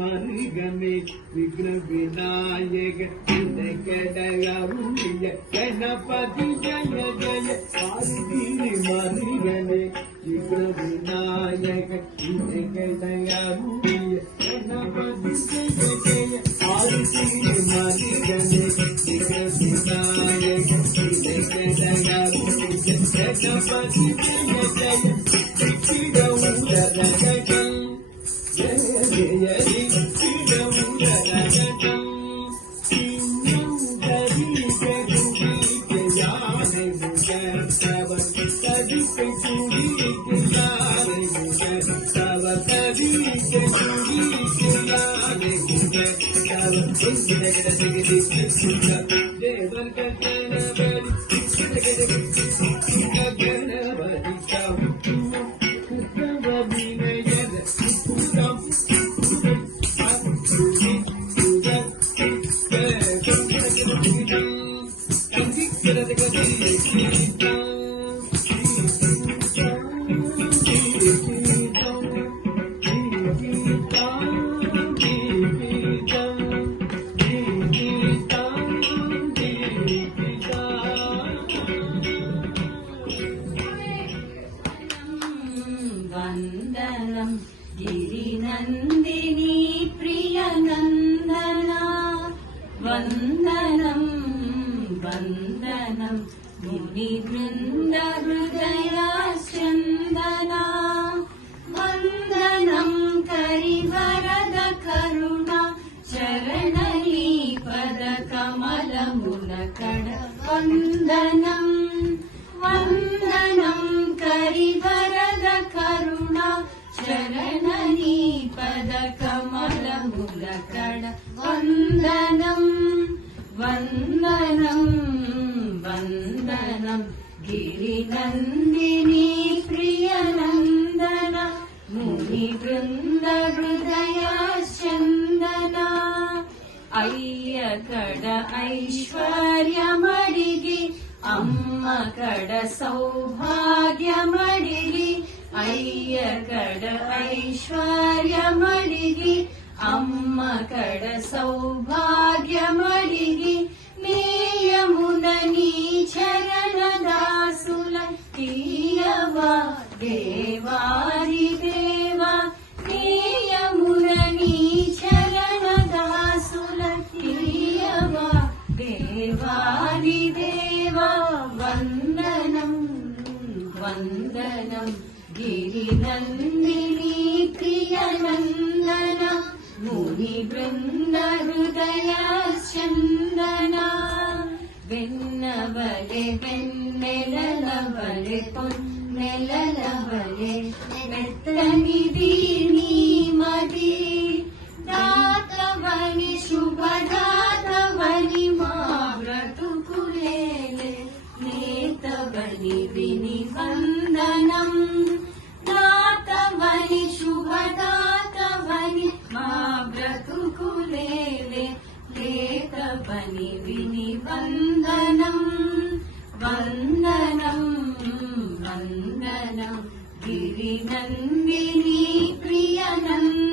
மருகமே விக்ன விநாயக கடகருளிய கணபதி ஜய ஜய ஆதிரி மருகமே விக்ன விநாயக கடகருளிய கணபதி ஜய ஜய ஆதிரி மருகமே விக்ன விநாயக கடகருளிய கணபதி ஜய ஜய వందనం గిరినందిని ప్రియనందనా వందనం వందనం ముని బృంద హృదయాచందనా వందనం కరివరద కరుణ చరణీ పద కమలముల కడ వందనం వందనం కరివరద కరుణ చరణీ పద కమలముల కడ వందనం వందనం వందనం గిరినందిని ప్రియనందన ముని బృంద హృదయాచందనా అయ్య కడ ఐశ్వర్యమడిగి అమ్మ కడ సౌభాగ్యమడిగి అయ్య కడ ఐశ్వర్యమడిగి అమ్మ కడ సౌభాగ్యమడిగి మేయమున నీ చరణ దాసుల తీయవా దేవాది దేవా మేయమున నీ చరణ దాసుల తీయవా దేవాది దేవా వందనం వందనం గిరినందిని ప్రియనందన ముని బృంద హృదయాచందనా వెన్నవలె వెన్నెలవలె పొన్నెలవలె మెత్తనిది నీ మది దాతవని శుభదాతవని మా బ్రతుకులేలే నేతవని విని వందనం దాతవని శుభదాతవని మా బ్రతుకులేలే లేతవని విని వందనం వందనం వందనం గిరినందిని ప్రియనందన